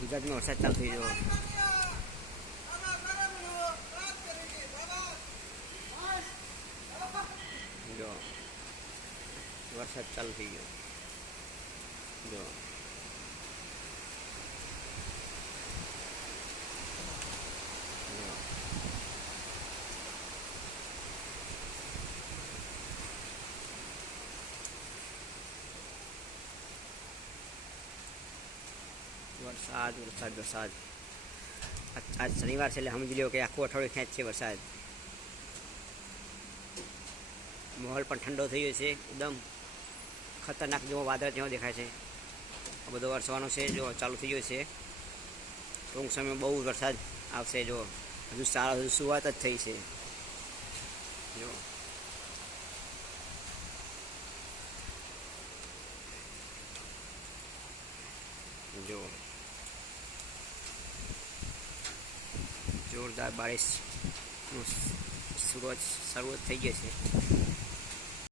ગુજરાતમાં વરસાદ ચાલુ થઈ ગયો જો વરસાદ ચાલુ થઈ ગયો. જો જો. વરસાદ વરસાદ વરસાદ. આજ- શનિવાર છે એટલે સમજી લ્યો કે આખું અઠવાડિયું ખેંચ છે વરસાદ. માહોલ પણ ઠંડો થઈ ગયો છે, એકદમ ખતરનાક જેવો વાદળ જેવો દેખાય છે. આ બધો વરસવાનો છે, જો ચાલુ થઈ ગયો છે. ટૂંક સમયમાં બહુ વરસાદ આવશે, જો. હજુ સારા, હજુ શરૂઆત જ થઈ છે. જો. જો. જોરદાર બારિશ શરૂઆત શરૂઆત થઈ ગઈ છે.